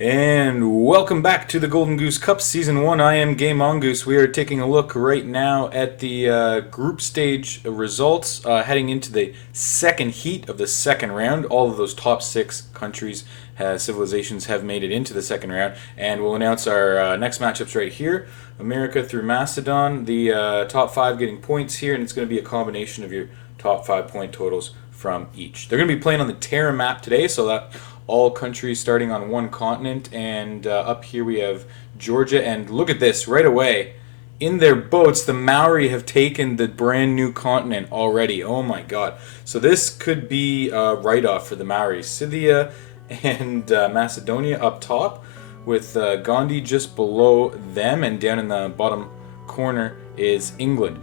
And welcome back to the Golden Goose Cup Season 1. I am Game On Goose. We are taking a look right now at the group stage results heading into the second heat of the second round. All of those top 6 countries, civilizations have made it into the second round. And we'll announce our next matchups right here. America through Macedon, the top 5 getting points here, and it's going to be a combination of your top 5 point totals from each. They're going to be playing on the Terra map today, so that all countries starting on one continent, and up here we have Georgia, and look at this right away. In their boats, the Maori have taken the brand new continent already. Oh my god. So this could be a write-off for the Maori. Scythia and Macedonia up top, with Gandhi just below them, and down in the bottom corner is England.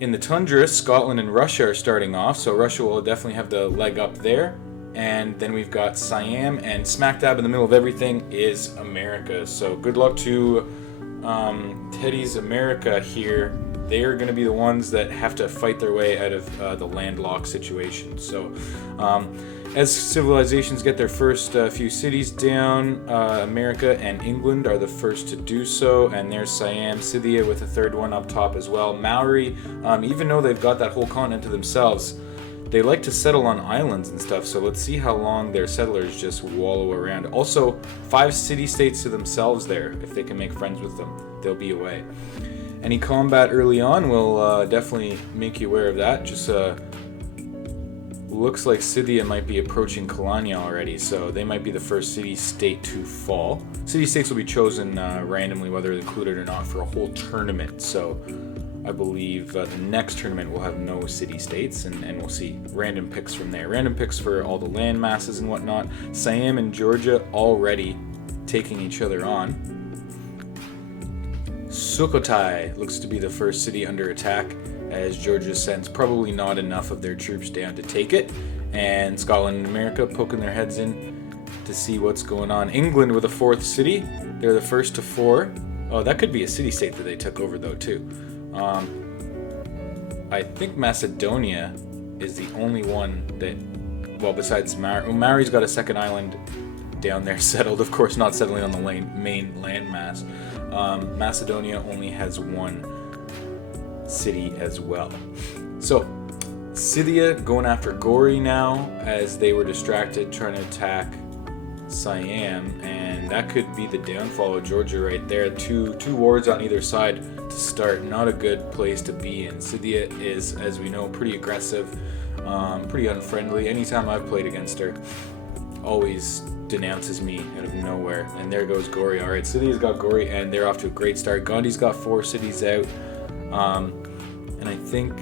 In the tundra, Scotland and Russia are starting off, so Russia will definitely have the leg up there. And then we've got Siam, and smack dab in the middle of everything is America. So good luck to Teddy's America here. They are going to be the ones that have to fight their way out of the landlocked situation. So as civilizations get their first few cities down, America and England are the first to do so. And there's Siam, Scythia with a third one up top as well. Maori, even though they've got that whole continent to themselves, they like to settle on islands and stuff, so let's see how long their settlers just wallow around. Also, 5 city-states to themselves there. If they can make friends with them, they'll be away. Any combat early on will definitely make you aware of that. Just looks like Scythia might be approaching Kalania already, so they might be the first city-state to fall. City-states will be chosen randomly, whether they're included or not, for a whole tournament, so I believe the next tournament will have no city-states, and we'll see random picks from there. Random picks for all the land masses and whatnot. Siam and Georgia already taking each other on. Sukhothai looks to be the first city under attack, as Georgia sends probably not enough of their troops down to take it. And Scotland and America poking their heads in to see what's going on. England with a 4th city. They're the first to 4. Oh, that could be a city-state that they took over, though, too. I think Macedonia is the only one that, well, besides Maori's got a second island down there settled, of course not settling on the main landmass. Macedonia only has 1 city as well. So, Scythia going after Gori now, as they were distracted trying to attack Siam, and that could be the downfall of Georgia right there. Two wards on either side to start. Not a good place to be in. Scythia is, as we know, pretty aggressive, pretty unfriendly. Anytime I've played against her, always denounces me out of nowhere. And there goes Gori. Alright, Scythia's got Gori, and they're off to a great start. Gandhi's got 4 cities out, and I think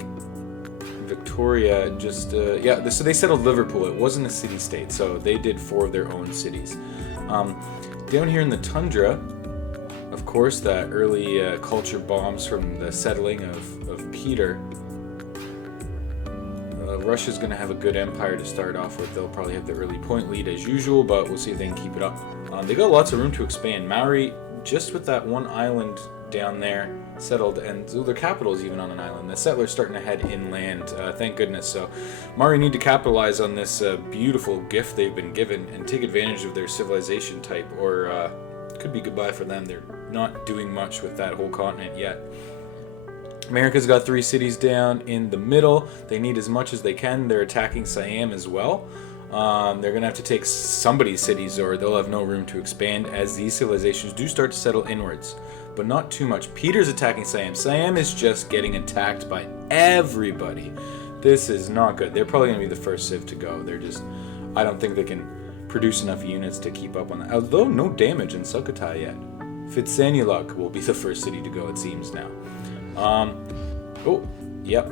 Victoria just, so they settled Liverpool. It wasn't a city-state, so they did 4 of their own cities. Down here in the tundra, of course, that early culture bombs from the settling of Peter. Russia's going to have a good empire to start off with. They'll probably have the early point lead as usual, but we'll see if they can keep it up. They got lots of room to expand. Maori, just with that one island down there, settled, and their capital is even on an island. The settlers starting to head inland, thank goodness. So Maori need to capitalize on this beautiful gift they've been given and take advantage of their civilization type, or could be goodbye for them. They're not doing much with that whole continent yet. America's got 3 cities down in the middle. They need as much as they can. They're attacking Siam as well. They're going to have to take somebody's cities, or they'll have no room to expand, as these civilizations do start to settle inwards, but not too much. Peter's attacking Siam. Siam is just getting attacked by everybody. This is not good. They're probably going to be the first civ to go. I don't think they can produce enough units to keep up on that. Although no damage in Sukhothai yet. Fitsanulok will be the first city to go, it seems now. Yep.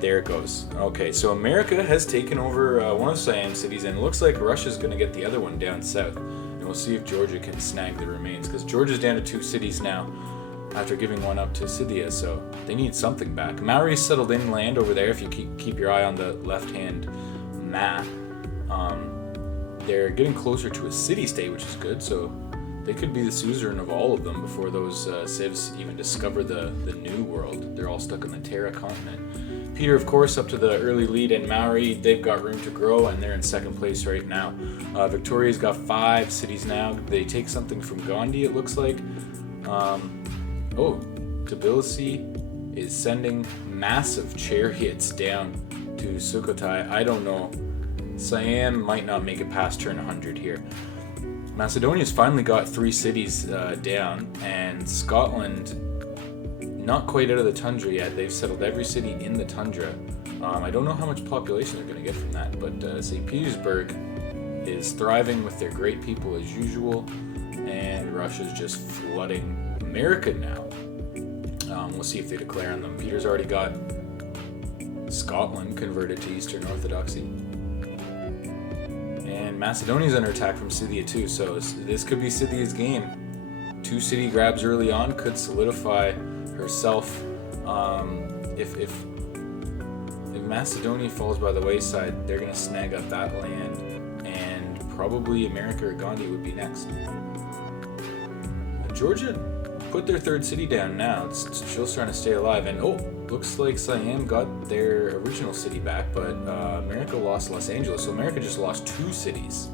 There it goes. Okay, so America has taken over one of Siam's cities, and it looks like Russia's going to get the other one down south. And we'll see if Georgia can snag the remains, because Georgia's down to 2 cities now after giving one up to Scythia, so they need something back. Maori's settled inland over there, if you keep your eye on the left-hand map. They're getting closer to a city-state, which is good, so they could be the suzerain of all of them before those civs even discover the new world. They're all stuck on the Terra continent. Peter, of course, up to the early lead, and Maori, they've got room to grow, and they're in second place right now. Victoria's got 5 cities now. They take something from Gandhi, it looks like. Tbilisi is sending massive chariots down to Sukhothai. I don't know. Siam might not make it past turn 100 here. Macedonia's finally got 3 cities down, and Scotland not quite out of the tundra yet. They've settled every city in the tundra. I don't know how much population they're going to get from that, but St. Petersburg is thriving with their great people as usual, and Russia's just flooding America now. We'll see if they declare on them. Peter's already got Scotland converted to Eastern Orthodoxy. And Macedonia's under attack from Scythia too, so this could be Scythia's game. 2 city grabs early on could solidify herself. If Macedonia falls by the wayside, they're going to snag up that land, and probably America or Gandhi would be next. Georgia put their 3rd city down now. It's still trying to stay alive, and looks like Siam got their original city back, but America lost Los Angeles, so America just lost 2 cities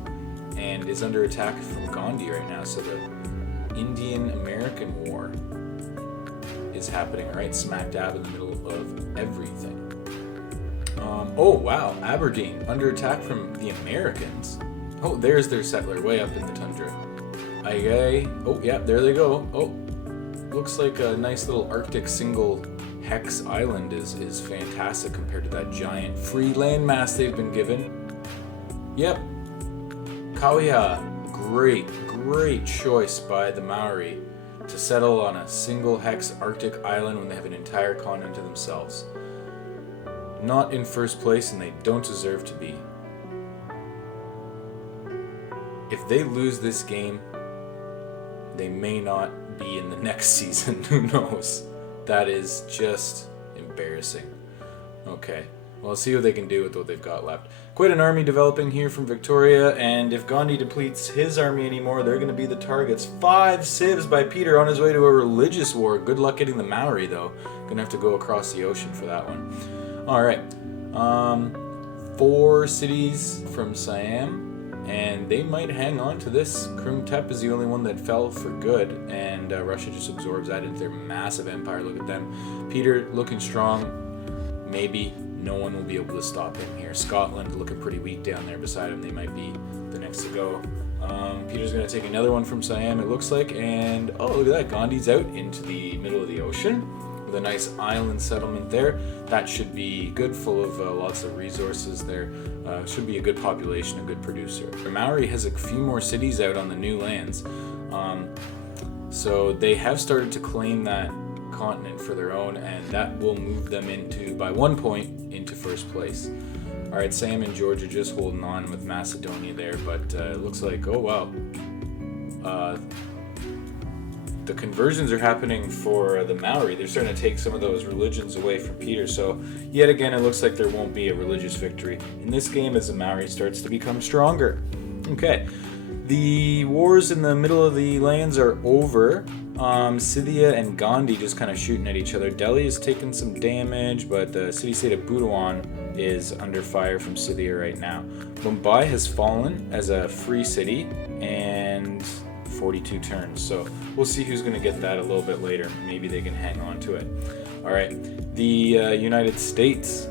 and is under attack from Gandhi right now. So the Indian-American War is happening right smack dab in the middle of everything. Wow, Aberdeen under attack from the Americans. There's their settler way up in the tundra. There they go. Looks like a nice little Arctic single hex island is fantastic compared to that giant free landmass they've been given. Yep, Kauai, great choice by the Maori to settle on a single hex Arctic island when they have an entire continent to themselves. Not in first place, and they don't deserve to be. If they lose this game, they may not be in the next season. Who knows? That is just embarrassing. Okay, well, let's see what they can do with what they've got left. Quite an army developing here from Victoria, and if Gandhi depletes his army anymore, they're going to be the targets. 5 civs by Peter on his way to a religious war. Good luck getting the Maori, though. Gonna have to go across the ocean for that one. Alright, 4 cities from Siam, and they might hang on to this. Krumtep is the only one that fell for good, and Russia just absorbs that into their massive empire. Look at them. Peter looking strong. Maybe no one will be able to stop him here. Scotland looking pretty weak down there beside him. They might be the next to go. Peter's going to take another one from Siam, it looks like, and look at that. Gandhi's out into the middle of the ocean with a nice island settlement there. That should be good, full of lots of resources there. Should be a good population, a good producer. Maori has a few more cities out on the new lands, so they have started to claim that continent for their own, and that will move them by 1 point into first place. Alright, Sam and Georgia just holding on with Macedonia there, but it looks like, the conversions are happening for the Maori. They're starting to take some of those religions away from Peter, so yet again it looks like there won't be a religious victory in this game as the Maori starts to become stronger. Okay, the wars in the middle of the lands are over. Scythia and Gandhi just kind of shooting at each other. Delhi is taking some damage, but the city-state of Butuan is under fire from Scythia right now. Mumbai has fallen as a free city, and 42 turns, so we'll see who's going to get that a little bit later. Maybe they can hang on to it. Alright, the United States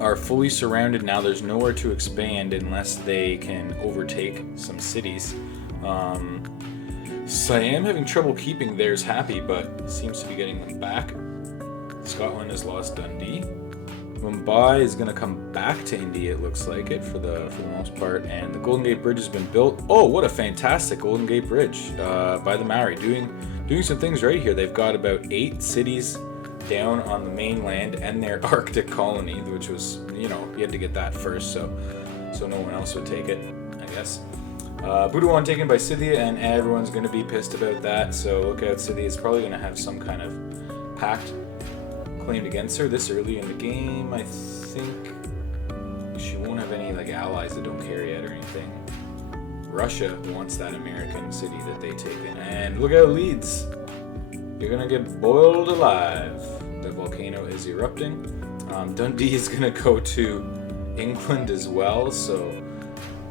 are fully surrounded now. There's nowhere to expand unless they can overtake some cities. Siam having trouble keeping theirs happy, but seems to be getting them back. Scotland has lost Dundee. Mumbai is going to come back to India, it looks like it, for the most part, and the Golden Gate Bridge has been built. What a fantastic Golden Gate Bridge by the Maori, doing some things right here. They've got about 8 cities down on the mainland and their Arctic colony, which was, you had to get that first, so no one else would take it, I guess. Butuan taken by Scythia, and everyone's going to be pissed about that, so look out. Scythia is probably going to have some kind of pact claimed against her this early in the game. I think she won't have any allies that don't care yet or anything. Russia wants that American city that they taken, and look how it leads. You're gonna get boiled alive. The volcano is erupting. Dundee is going to go to England as well, so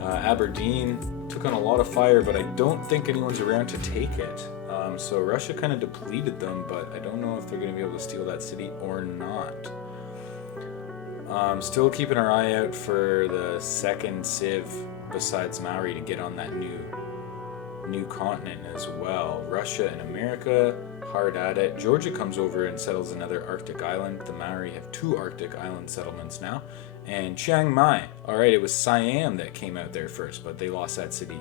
Aberdeen took on a lot of fire, but I don't think anyone's around to take it. So Russia kind of depleted them, but I don't know if they're going to be able to steal that city or not. Still keeping our eye out for the second civ besides Maori to get on that new continent as well. Russia and America, hard at it. Georgia comes over and settles another Arctic island. The Maori have 2 Arctic island settlements now. And Chiang Mai. Alright, it was Siam that came out there first, but they lost that city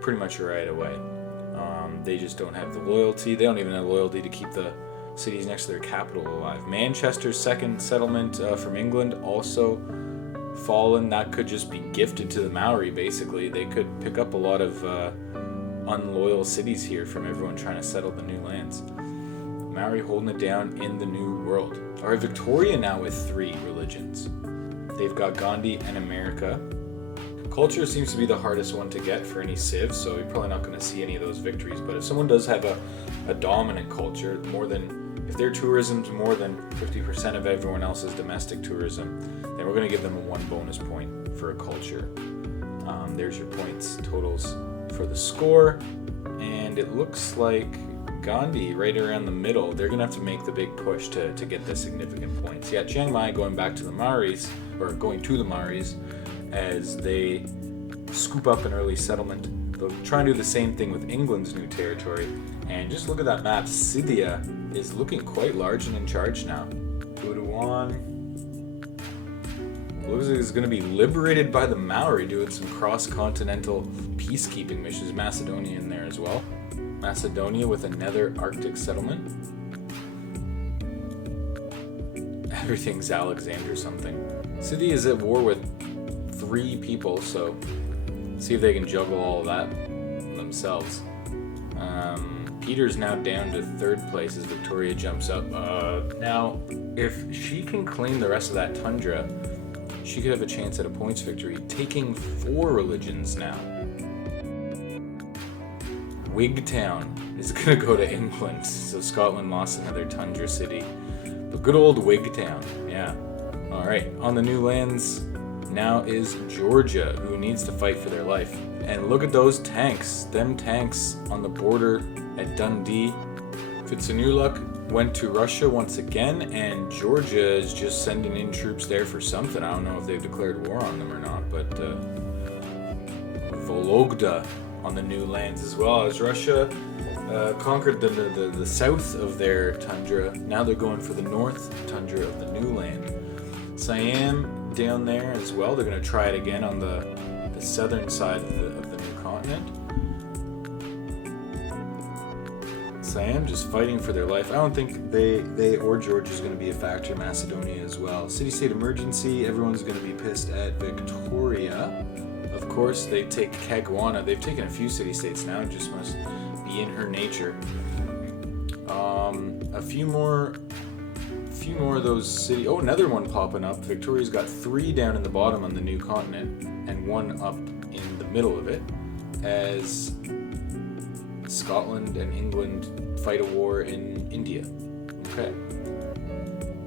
pretty much right away. They just don't have the loyalty. They don't even have loyalty to keep the cities next to their capital alive. Manchester's second settlement from England also fallen. That could just be gifted to the Maori, basically. They could pick up a lot of unloyal cities here from everyone trying to settle the new lands. Maori holding it down in the new world. Alright, Victoria now with 3 religions. They've got Gandhi and America. Culture seems to be the hardest one to get for any civ, so you're probably not going to see any of those victories. But if someone does have a dominant culture, if their tourism's more than 50% of everyone else's domestic tourism, then we're going to give them a 1 bonus point for a culture. There's your points totals for the score, and it looks like Gandhi right around the middle. They're going to have to make the big push to get the significant points. Yeah, Chiang Mai going back to the Maoris, or going to the Maoris, as they scoop up an early settlement. They'll try and do the same thing with England's new territory. And just look at that map. Scythia is looking quite large and in charge now. Butuan looks like it's going to be liberated by the Maori, doing some cross-continental peacekeeping missions. Macedonia in there as well. Macedonia with another Arctic settlement. Everything's Alexander something. Scythia is at war with 3 people, so see if they can juggle all of that themselves. Peter's now down to 3rd place as Victoria jumps up. Now, if she can claim the rest of that tundra, she could have a chance at a points victory, taking 4 religions now. Wigtown is going to go to England, so Scotland lost another tundra city. But good old Wigtown, yeah. Alright, on the new lands now is Georgia, who needs to fight for their life. And look at those tanks. Them tanks on the border at Dundee. Fitzenuluk went to Russia once again, and Georgia is just sending in troops there for something. I don't know if they've declared war on them or not, but Vologda on the new lands as well, as Russia conquered the south of their tundra. Now they're going for the north tundra of the new land. Siam down there as well. They're going to try it again on the southern side of the new continent. Siam just fighting for their life. I don't think they or Georgia is going to be a factor. Macedonia as well. City-state emergency. Everyone's going to be pissed at Victoria. Of course, they take Caguana. They've taken a few city-states now. It just must be in her nature. A few more of those cities. Oh, another one popping up. Victoria's got 3 down in the bottom on the new continent and 1 up in the middle of it, as Scotland and England fight a war in India. Okay.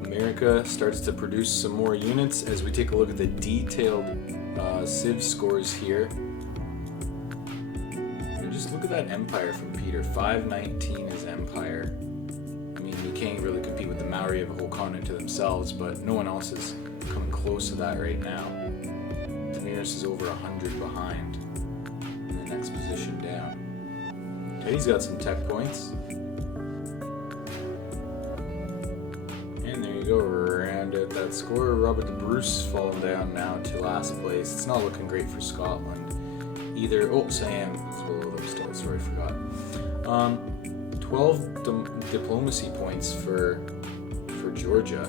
America starts to produce some more units as we take a look at the detailed Civ scores here. And just look at that Empire from Peter. 519 is Empire. I mean, you can't really compete with the Maori of a whole continent to themselves, but no one else is coming close to that right now. Demiris is over 100 behind in the next position down. Okay, he's got some tech points. And there you go, round out that score. Robert the Bruce falling down now to last place. It's not looking great for Scotland either. Oh, Siam is below them still, sorry, I forgot. 12 diplomacy points for Georgia.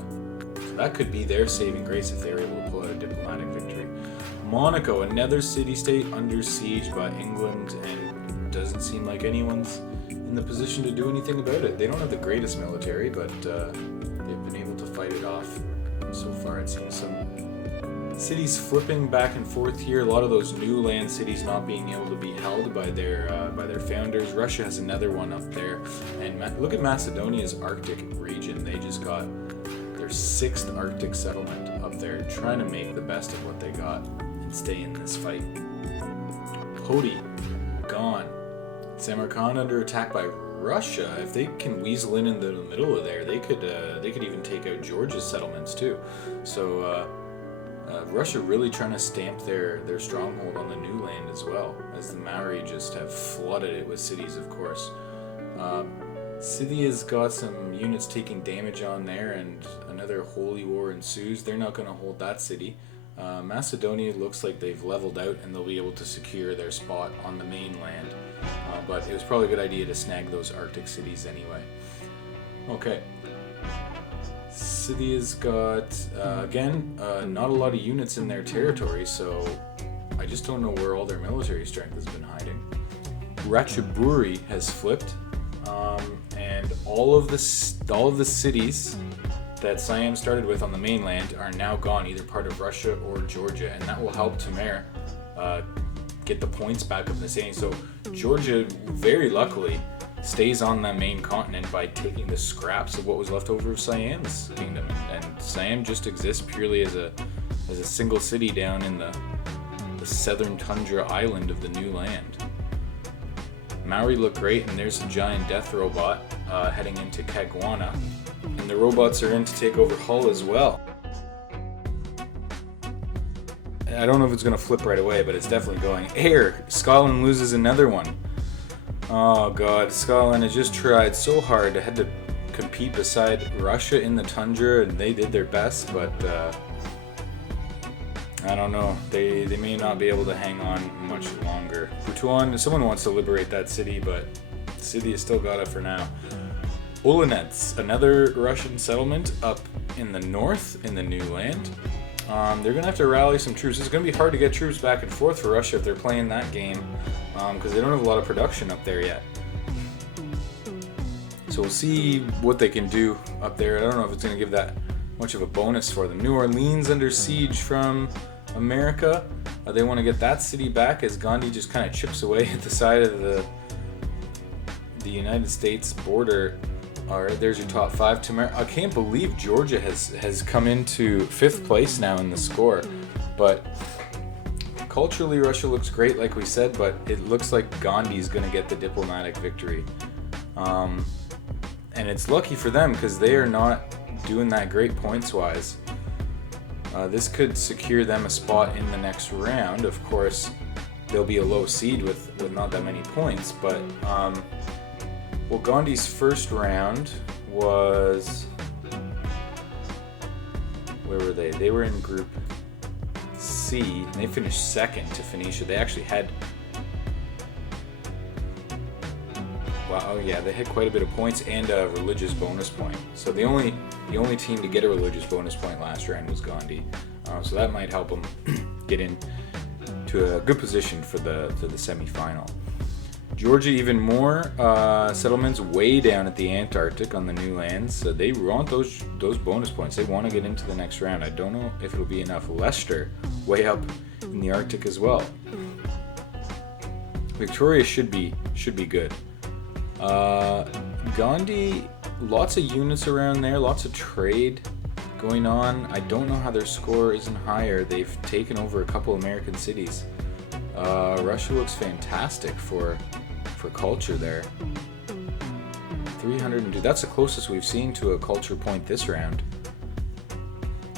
So that could be their saving grace if they were able to pull out a diplomatic victory. Monaco, another city-state under siege by England, and doesn't seem like anyone's in the position to do anything about it. They don't have the greatest military, but they've been able to fight it off so far. It seems some Cities flipping back and forth here. A lot of those new land cities not being able to be held by their founders. Russia has another one up there, and look at Macedonia's Arctic region. They just got their 6th Arctic settlement up there, trying to make the best of what they got and stay in this fight. Poti gone. Samarkand under attack by Russia. If they can weasel in the middle of there, they could even take out Georgia's settlements too. So. Russia really trying to stamp their stronghold on the new land as well, as the Maori just have flooded it with cities, of course. Scythia's got some units taking damage on there, and another holy war ensues. They're not going to hold that city. Macedonia looks like they've leveled out and they'll be able to secure their spot on the mainland. But it was probably a good idea to snag those Arctic cities anyway. Okay. Scythia's got, again, not a lot of units in their territory, so I just don't know where all their military strength has been hiding. Ratchaburi has flipped, and all of the cities that Siam started with on the mainland are now gone, either part of Russia or Georgia, and that will help Tamer get the points back up in the standings. So Georgia, very luckily, stays on the main continent by taking the scraps of what was left over of Siam's kingdom, and Siam just exists purely as a single city down in the southern tundra island of the new land. Maori look great, and there's a giant death robot heading into Kagwana, and the robots are in to take over Hull as well. I don't know if it's going to flip right away, but it's definitely going. Air! Scotland loses another one. Oh god, Scotland has just tried so hard. They had to compete beside Russia in the tundra, and they did their best, but I don't know. They may not be able to hang on much longer. Butuan, someone wants to liberate that city, but the city has still got it for now. Olonets, another Russian settlement up in the north in the new land. They're going to have to rally some troops. It's going to be hard to get troops back and forth for Russia if they're playing that game, because they don't have a lot of production up there yet. So we'll see what they can do up there. I don't know if it's going to give that much of a bonus for them. New Orleans under siege from America. They want to get that city back as Gandhi just kind of chips away at the side of the United States border. Alright, there's your top 5. I can't believe Georgia has come into 5th place now in the score. But culturally, Russia looks great, like we said, but it looks like Gandhi's going to get the diplomatic victory. And it's lucky for them because they are not doing that great points-wise. This could secure them a spot in the next round. Of course, they'll be a low seed with not that many points, but well, Gandhi's first round was... Where were they? They were in Group C, and they finished second to Phoenicia. They actually had... Wow, oh yeah, they had quite a bit of points and a religious bonus point. So the only team to get a religious bonus point last round was Gandhi. So that might help them get in to a good position for the semi-final. Georgia, even more settlements way down at the Antarctic on the new lands. So they want those bonus points. They want to get into the next round. I don't know if it'll be enough. Leicester, way up in the Arctic as well. Victoria should be good. Gandhi, lots of units around there, lots of trade going on. I don't know how their score isn't higher. They've taken over a couple American cities. Russia looks fantastic for culture there. 302. That's the closest we've seen to a culture point this round.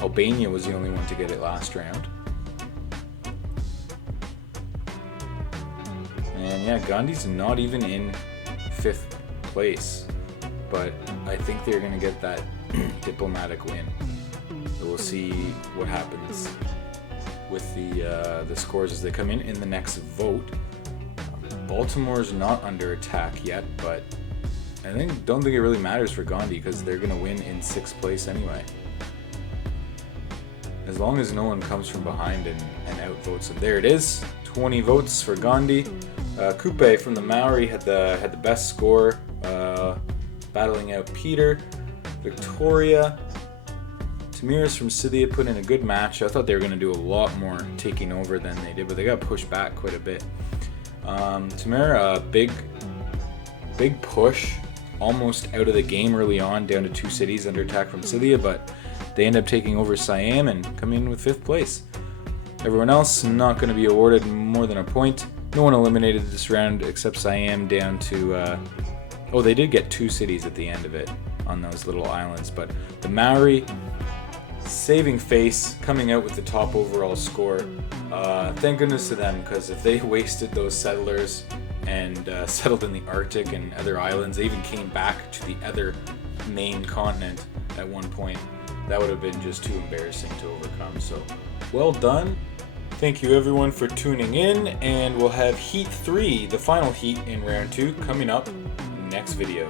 Albania was the only one to get it last round. And yeah, Gandhi's not even in 5th place, but I think they're going to get that diplomatic win. So we'll see what happens with the scores as they come in the next vote. Baltimore's not under attack yet, but I don't think it really matters for Gandhi because they're going to win in 6th place anyway. As long as no one comes from behind and outvotes them. There it is, 20 votes for Gandhi. Kupe from the Maori had the best score, battling out Peter. Victoria Tamiris from Scythia put in a good match. I thought they were going to do a lot more taking over than they did, but they got pushed back quite a bit. Tamara, big push, almost out of the game early on, down to 2 cities under attack from Scythia, but they end up taking over Siam and coming in with 5th place. Everyone else not going to be awarded more than a point. No one eliminated this round except Siam down to... oh, they did get 2 cities at the end of it on those little islands, but the Maori saving face, coming out with the top overall score. Thank goodness to them, because if they wasted those settlers and settled in the Arctic and other islands, they even came back to the other main continent at one point, that would have been just too embarrassing to overcome. So well done. Thank you everyone for tuning in, and we'll have Heat 3, the final heat in round 2, coming up next video.